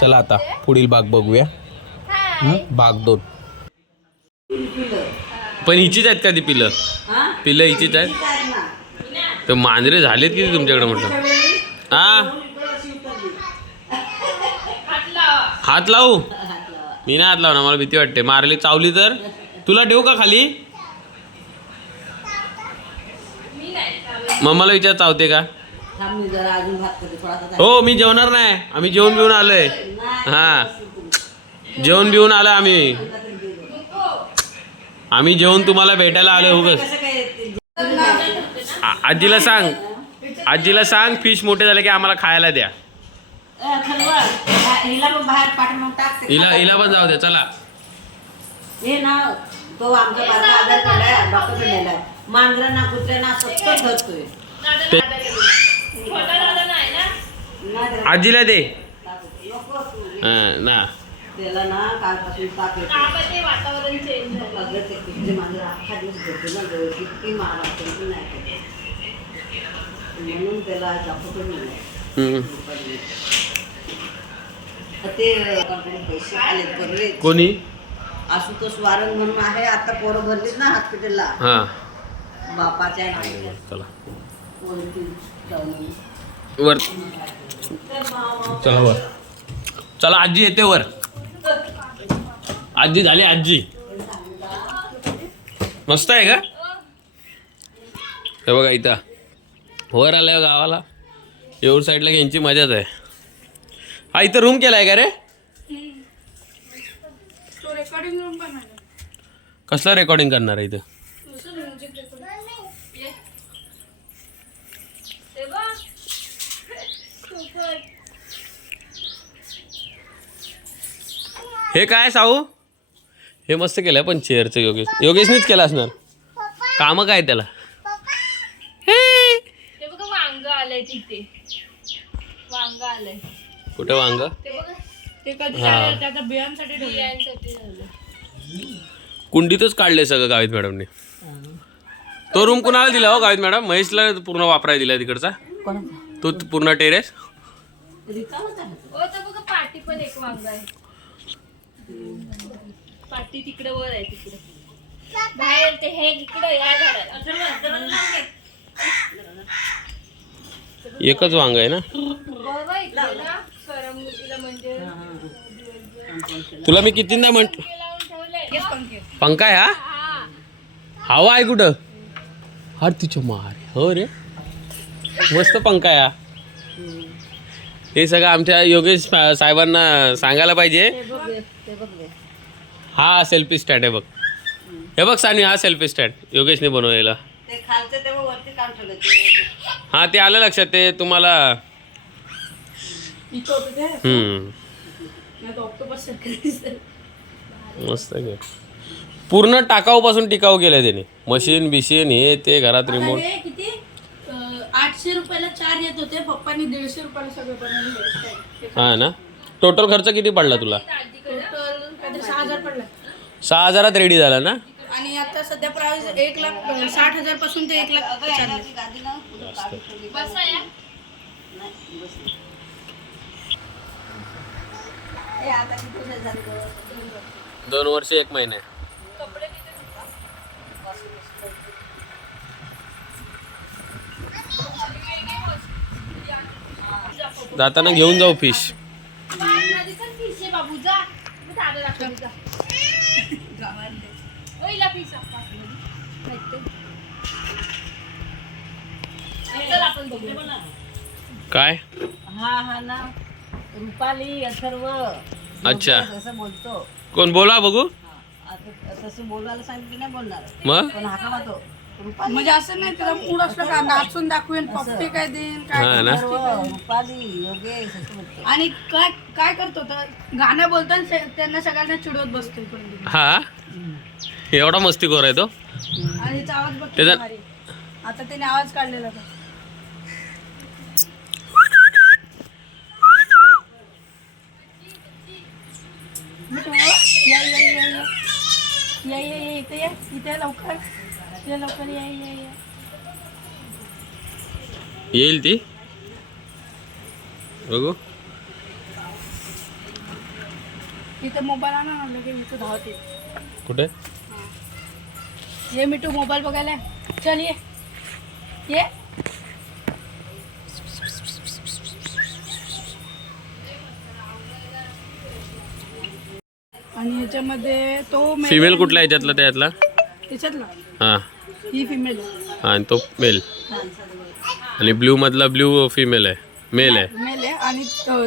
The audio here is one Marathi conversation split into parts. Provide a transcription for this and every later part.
चला आता पुढील भाग बघूया. भाग 2. पण हिचीच आहेत का ती पिलं? पिलं हिचीच आहेत. तर मांजरे झालेत किती तुमच्याकडे म्हटलं? हा, हात लावू? मी नाही हात लावणार, मला भीती वाटते. मारली चावली तर तुला ठेवू का खाली? मम्माला विचार चावते का? हो, मी जेवणार नाही. आम्ही जेवण बिवून आलोय. हा, जेवण बिवून आलो आम्ही. आम्ही जेवण तुम्हाला भेटायला आलोय. उगाच आजीला सांग फिश मोठे झाले की आम्हाला खायला द्या. हिला पण जाऊ द्या. चला. हे ना तो आमचा बाबा आजार केलाय, डॉक्टर नेलाय. मांजरांना कुत्र्यांना सतत धरतोय. आजीला दे ना. त्याला ना कालपासून ताप येतो. वातावरण चेंज झालं. ते मांजर अख्खा दिवस झोपतो ना, किती मारा नाही म्हणून त्याला डॉक्टर नेलाय. ते पैसे आले भरले. कोणी? आशुतोष वारंग म्हणून आहे. आता पोरं भरलीत ना हॉस्पिटलला. हा, बापाच्या चला वर वर. चला वर. चला, आजी येते वर. आजी झाली. आजी मस्त आहे का? हे बघा इथं वर आल्या गावाला येऊर साईडला यांची मजाच आहे. हा, इथं रूम केलाय का रे? कसला रेकॉर्डिंग करणार आहे इथं? हे काय साऊ? हे मस्त केलंय पण चेअरचं. योगेशनीच केलं असणार. काम काय त्याला? ते बघा वांग आलंय तिथे. वांग आलंय. कुठे वांग? ते कधी त्याच्या बियांसाठी झालं. कुंडीतच काढले सगळं गावित मॅडमने. तो रूम कुणाला दिला हो गावित मॅडम? महेशला पूर्ण वापरायला दिला तिकडचा तो पूर्ण टेरेस. बघा पाटी पण एक वांग आहे. पाटी तिकडे वर आहे. तिकडे बाहेर ते हे इकडे या घरात एकच वांग आहे ना? करमणुकीला म्हणजे तुला मी कितींदा पंखा आहे हा? हवा आहे कुठं? हर तिच्या मार. हो रे, मस्त पंखा आहे हा. हे सगळं आमच्या योगेश साहेबांना सांगायला पाहिजे. हा सेल्फी स्टँड आहे बघ. हे बघ सानी, हा सेल्फी स्टँड योगेशने बनवलेला. हा, ते आलं लक्षात. ते तुम्हाला मस्त आहे. पूर्ण टाकाऊ पासून टिकाऊ केलंय त्याने. मशीन बिशीन हे ते घरात रिमोट. किती 800 रुपयाला 4 येत होते. पप्पांनी 150 रुपयाला सगळं बनवलं. हा ना. टोटल खर्च किती पडला तुला? टोटल 6000 पडला. 6000 रेडी झाला ना? आणि आता सध्या प्राइस 1,60,000 पासून ते 1,00,000 दोन वर्ष 1 महिने. जाताना घेऊन जाऊ फिश. काय? हा ना, रुपाली अथर्व. अच्छा, असं बोलतो. कोण? बोला बघू. तसं बोलायला सांगितलं नाही बोलणार. मग पण हाका तो म्हणजे असं नाही त्याला मूड असलं का नाचून दाखवेन, पप्पी काय देईन हा ना. रुपाली योगेश असं बोलतो. आणि काय काय करतो तर गाणं बोलताना त्यांना सगळ्यांना चिडवत बसतो इकडून. हा, एवढा मस्तीखोर आहे तो. आणि हिचा आवाज बघ त्याचा- किती भारी. आता त्याने आवाज काढलेला होता. या या या या या या या इथे या, इथे लवकर या, लवकर या या या. येईल ती बघू. तिथे मोबाईल आणा ना लगे मी तू धावते. कुठे? ये मिठू मोबाईल बघायला. चल ये ये. आणि ह्याच्यामध्ये तो फिमेल कुठला याच्यातला त्यातला? त्याच्यातला हां ही फिमेल हां आणि तो मेल. आणि ब्ल्यू मधला ब्ल्यू फिमेल आहे, मेल आहे. मेल आहे आणि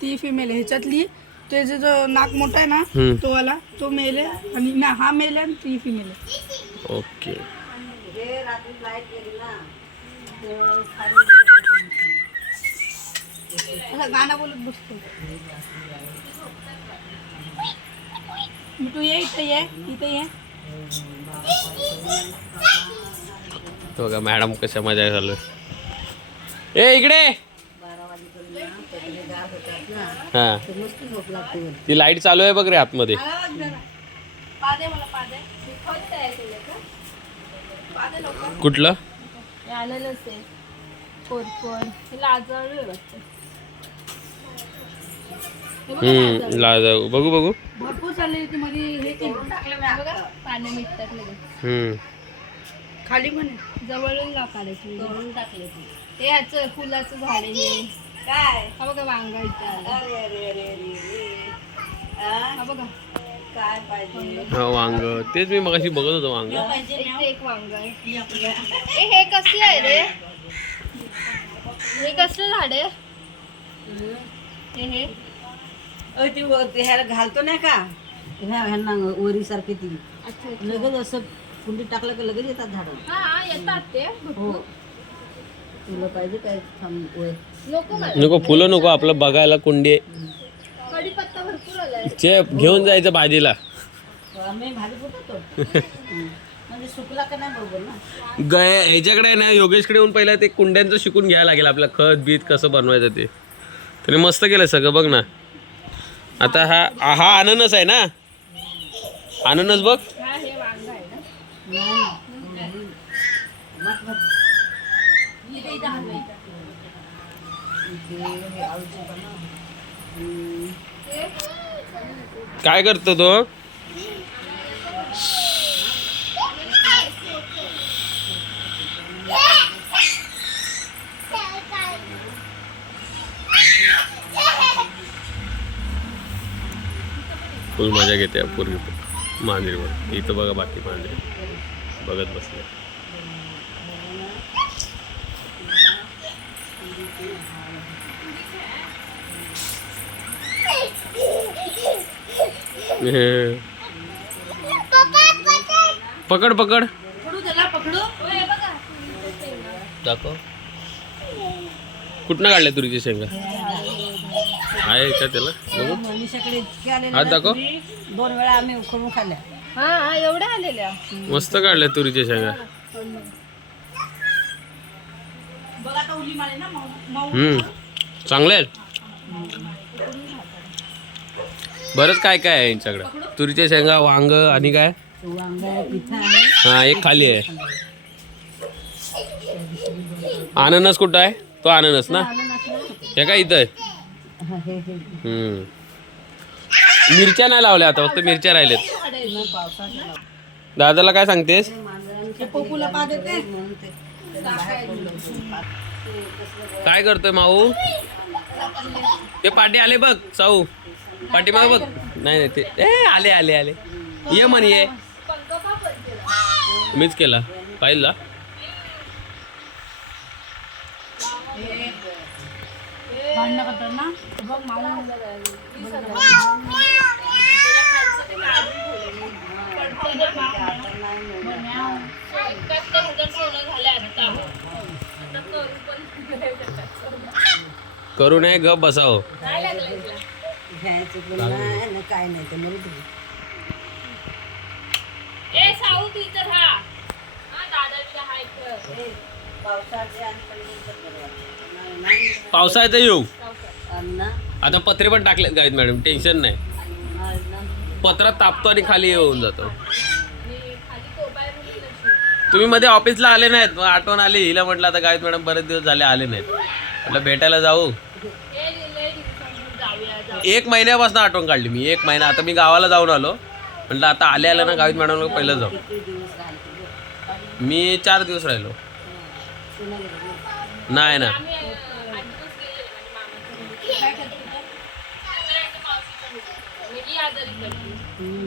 ती फिमेल आहे. ह्याच्यातली ते जो नाक मोठा आहे ना तो वाला तो मेल आहे आणि ना हा मेल आहे आणि ती फिमेल आहे. ओके. हे रात्री फ्लाईट गेली ना असं गाणं बोलत बसतो. तू ये इथे ये इथे ये. बघा मॅडम कशा मजा चालू. ए इकडे. 12 वाजेपर्यंत त्याचे गार होतात ना हां तर मस्त झोप लागते. ती लाईट चालू आहे बघ रे आतमध्ये. पादे मला पादे मी खत तयार केलं का पादे लवकर. कुठलं? हे आलेलंच आहे कोरफड. हे लाजाळू आहे वाटतं. हे बघा लाजाळू. लाजाऊ. बघू बघू. भरपूर चाललेली ती मध्ये हे केलं टाकलं बघा पाणी मीठ टाकलं हम्म. खाली पण आहे. जवळून ला काढायची तळून टाकले ती. हे ह्याचं फुलाचं झाड आहे हे. काय हा बघा वांगा इथं आलं. अरे अरे अरे अरे हा बघा काय पाहिजे हा वांग तेच मी मगाशी बघत होतो वांग. एक ते एक वांगा आहे. हे कसलं आहे रे? हे कसलं झाड आहे? हे ते ह्याला घालतो नाही का ह्यांना वरीसारखी ती अच्छा लगेच असं कुंडीत टाकलं की लगेच येतात झाडं. हा येतात ते हो तुला पाहिजे काय थांब वय नको मला. नको फुलं नको, आपलं बघायला कुंडी आहे. कढीपत्ता भरपूर आलाय. चे घेऊन जायचं भाजीला. आम्ही भाजी कुठं म्हणजे सुकला का नाही बरोबर ना. ह्याच्याकडे आहे ना योगेशकडे येऊन पहिला ते कुंड्यांचं शिकून घ्यायला लागेल आपलं खत बीत कसं बनवायचं ते. त्याने मस्त केलं सगळं बघ ना. आता हा अननस आहे ना, अननस बघ. हा हे वांगा आहे ना. इथे इथं हलवा इथं. काय करतो तो? फुल मजा घेते पूर्वी मांजरीवर. इथं बघा बाकी मांजरी बघत बसले. पकड पकड पकडू त्याला पकडू. हे बघा दाखव. कुठनं काढल्या तुरीची शेंगा आहे का त्याला बघू. मनीषाकडे इतके आलेले हात ना दाखव. तुम्ही, 2 वेळा आम्ही उखडून खाल्ल्या. हा एवढ्या आलेल्या. मस्त काढल्या तुरीच्या शेंगा. बघा आता उली मारे ना मऊ. चांगले आहेत. बरंच काय काय आहे यांच्याकडं. तुरीच्या शेंगा, वांग आणि काय वांगा आहे, पिठा आहे. हा एक खाली आहे. अननस कुठं आहे? तो अननस ना हे काय इथं आहे. मिरच्या नाही लावल्या आता, फक्त मिरच्या राहिल्यात. दादाला काय सांगतेस? पप्पूला पा देते. काय करतोय माऊ? ते पाठी आले बघ साऊ, पाठीमागे बघ. नाही नाही ते आले आले आले. ये म्हण ये. मीच केला पाहिला. भांडणं करतात ना बघ माऊ. करू नये गप बसाव. घ्यायचं पण नाही ना काय नाही ते मरू दे. ए साऊ तू इथं राहा. हा दादा हाय कर. पावसाचे आणि पलीकडे नाही पावसाळ्यात येऊ. अण्णा आता पत्रे पण टाकलेत गाईत मॅडम, टेन्शन नाही. पत्रात तापतो आणि खाली येऊन जातो. तुम्ही मध्ये ऑफिसला आले नाहीत, मग आठवण आली हिला. म्हटलं आता गाईत मॅडम बरेच दिवस झाले आले नाहीत, म्हटलं भेटायला जाऊ. एक महिन्यापासून आठवण काढली मी. 1 महिना. आता मी गावाला जाऊन आलो, म्हटलं आता आल्या ना गावीत मॅडम पहिलं जाऊ. किती दिवस राहिले मी 4 दिवस राहिलो. नाही ना,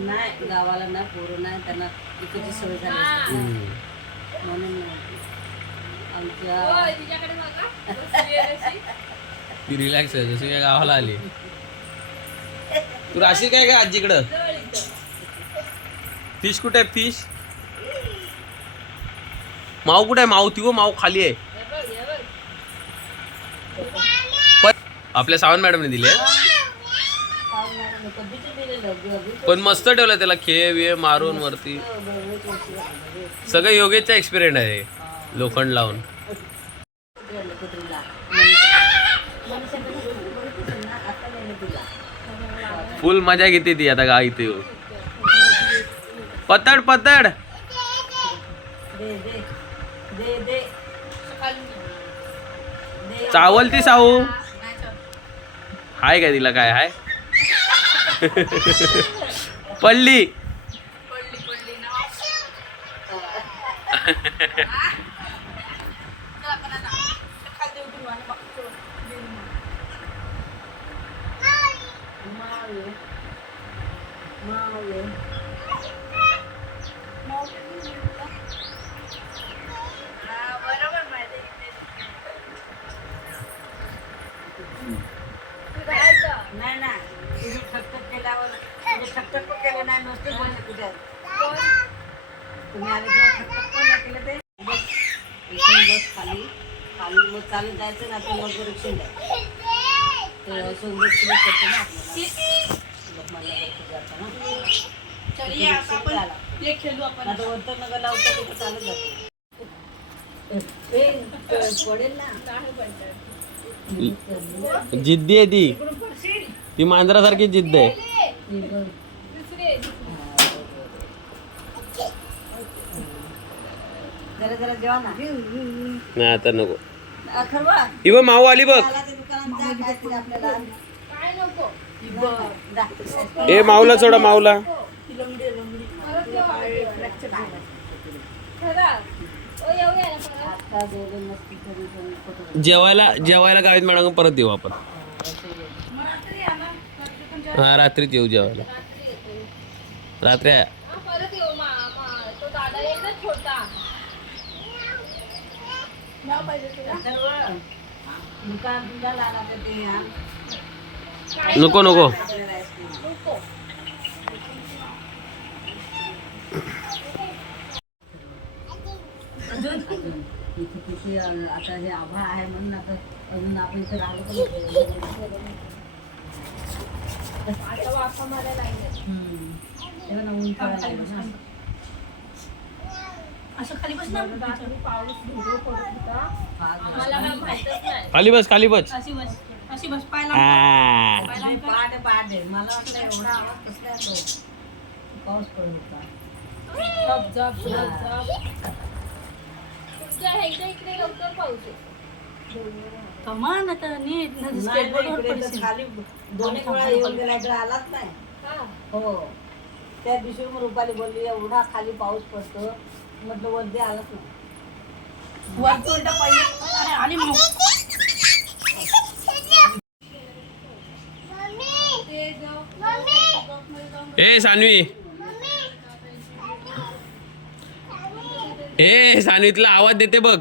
नाही गावाला ना पोरं नाही त्यांना इकडची सवय झाली असते. म्हणून आमच्या ती रिलॅक्स आहे जशी काय गावाला आली. तू राशी काय का आजीकडं? फिश कुठे आहे? फिश माऊ कुठे आहे? माऊ ती माऊ खाली आहे. आपल्या सावंत मॅडमने दिले, पण मस्त ठेवलं त्याला खेळ वेळ मारून वरती. सगळं योगेशचा एक्सपिरियन्स आहे, लोखंड लावून. फुल मजा घेते ती आता गा इथे येऊन. पतड पतड चावलती साऊ हाय काय तिला काय हाय? पडली. नाही ना तुम्ही ठकठक केल्यावर म्हणजे ठकठक पण केलं नाही नुसते बोलले तुझ्या तुम्ही आले तेव्हा ठकठक पण नाही केलं ते बस इथून बस खाली खाली मग चालत जायचं ना तर मग रिक्षण जायचं सोबत सुरू करतो ना आपल्याला आता वरतं नगर लावतं तिथं चालत जातो. पडेल ना जिद्दी आहे ती मांजरासारखी जिद्द आहे. जरा जरा जेवा ना नाही आता नको. ठरवा ही बघ माऊ आली बघ. आपल्याला ए माऊला सोडा माऊला. जेवायला गावीत मॅडम परत येऊ आपण. हा रात्रीच येऊ जेवायला. रात्री नको नको. इथे किती आता हे आभाळ आहे म्हणून आता अजून आपण इथे राहिलो पण ऊन असं खाली बस ना. खाली बस खाली बस. अशी बस पायला पाडे मला वाटलं एवढा आवाज कसला येतो. पाऊस पडत होता. कमान आता नीट खाली दोन्ही वेळा येऊन गेला इकडे आलाच नाही. हो त्या दिवशी मग रुपाली बोलली एवढा खाली पाऊस पडतो म्हटलं वरती आलाच नाही. वरती पाहिजे आणि मग ए सानवी ए सानवीतला आवाज देते बघ.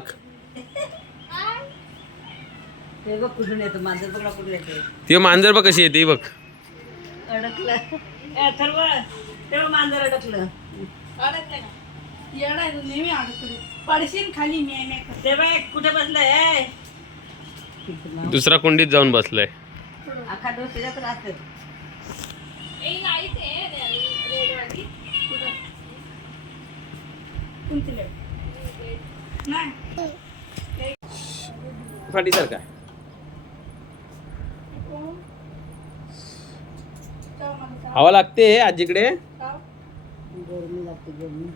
ते बघ कुठून येतो मांजर बघा कुठून येते. ते मांजर बघ कशी येते बघ. अडकलं ठरव तेव्हा मांजर अडकलं अडकलं का येडा आहे तो नेहमी अडकतो. पडशील खाली मी ते बघ कुठे बसलाय. दुसरा कुंडीत जाऊन बसलाय. अख्खा दिवस त्याच्यात राहत. फाटी सर काय हवा लागते आजीकडे. गरमी लागते गरमी.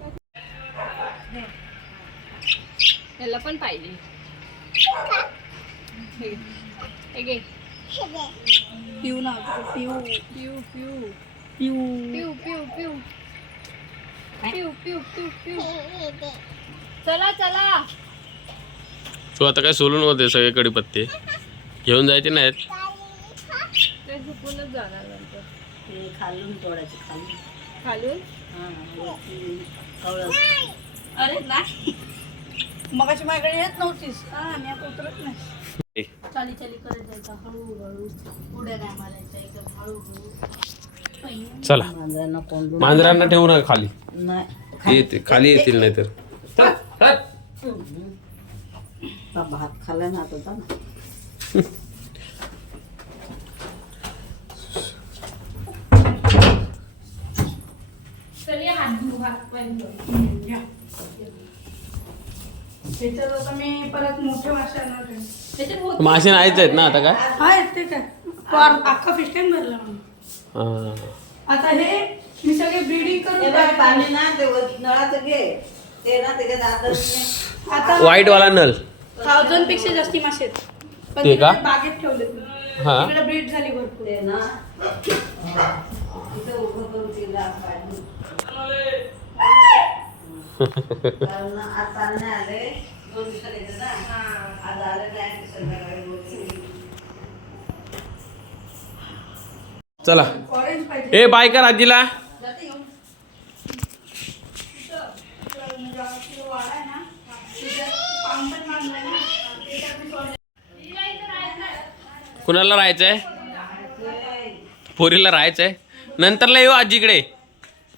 त्याला पण पाहिजे. हे घे पिऊ ना पिऊ पिऊ पिऊ पिऊ पिऊ पिऊ पिऊ पिऊ पिऊ पिऊ पिऊ चला चला. तू आता काय सोलून होते सगळे कडीपत्ते घेऊन जायचे नाहीत. ते झोपूनच जाणार नंतर. ते खालून तोडायचे खालून. खालून हां वरती कवळं. अरे नाही मगाशी माझ्याकडे येत नव्हतीस हा आणि आता उतरत नाही. चाली चाली करत जायचं हळूहळू पुढे नाही मारायचं एकदम हळूहळू. चला मांजरांना कोंडून मांजरांना ठेवू नका खाली. नाही येते खाली येतील नाही तर. भात खाल्ला ना होता ना. चल ये हात धुवू हात पाय धुवू. घ्या. त्याच्यात आता मी परत मोठे मासे आणणार आहे. त्याच्यात होत मासे नाहीच आहेत ना आता काय. आहेत ते काय तो अख्खा फिश टँक भरला म्हणून. हा. आता हे मी सगळे ब्रीडिंग हे करून बघ, पाणी ना ते नळाचं घे ते ना त्याच्यात आता आता व्हाईट वाला नल. 1000 पेक्षा जास्ती मासे आहेत. पण ते का? तिकडे बागेत ठेवले हा. तिकडे ब्रीड झाली भरपूर. ते ना इथं उभं करून तिला काढून. कारण आज पाणी नाही आले 2 दिवसात येते ना. आज आलं नाही संध्याकाळी बोलते. चला ऑरेंज पाहिजे. ए बाय कर आजीला. जाते घेऊन. तिथं म्हणजे आमची वाडा आहे ना तिथं पाम पण बांधलंय ना त्याच्यात मी सोडलं. कुणाला राहायचंय पोरीला राहायचंय नंतरला येऊ आजीकडे.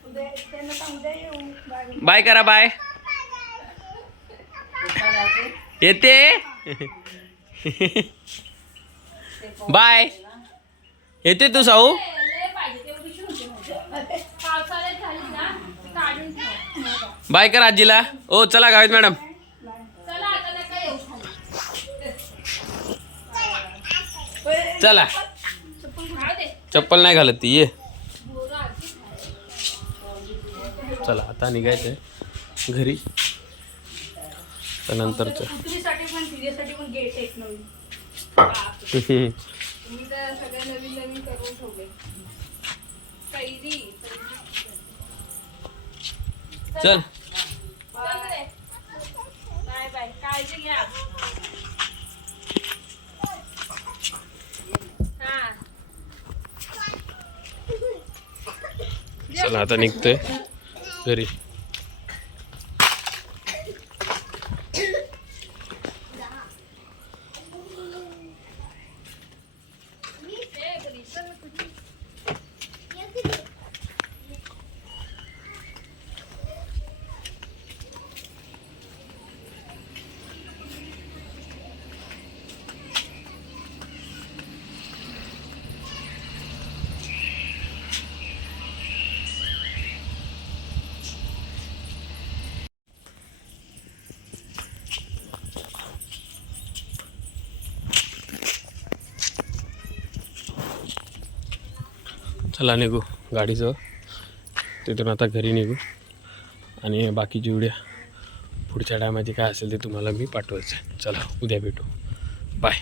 उद्या त्यांना सांग उद्या येऊ बाय. बाय करा बाय. येते बाय. येते तू साऊ. लय पाहिजे तेवढी शिवते म्हणजे. पावसाळ्यात झाली ना काढून ठेव. बाय कर आजीला. ओ चला गावीत मॅडम. चला आता नका येऊ खाली. चला राहू दे. चप्पल नाही घालत ती ये. बोरं आधी खायला. चला आता निघायचंय घरी. नंतरचं कुत्रीसाठी पण तिच्यासाठी पण गेट एक नवीन. तुम्ही तर सगळं नवीन नवीन करून ठेवले. कैरी चल बाय बाय काळजी घ्या. हा चला आता निघतोय घरी. चला निघू गाडीजवळ. तिथून आता घरी निघू आणि बाकीची व्हिडिओ पुढच्या टायमाची काय असेल ते तुम्हाला मी पाठवायचं आहे. चला उद्या भेटू. बाय.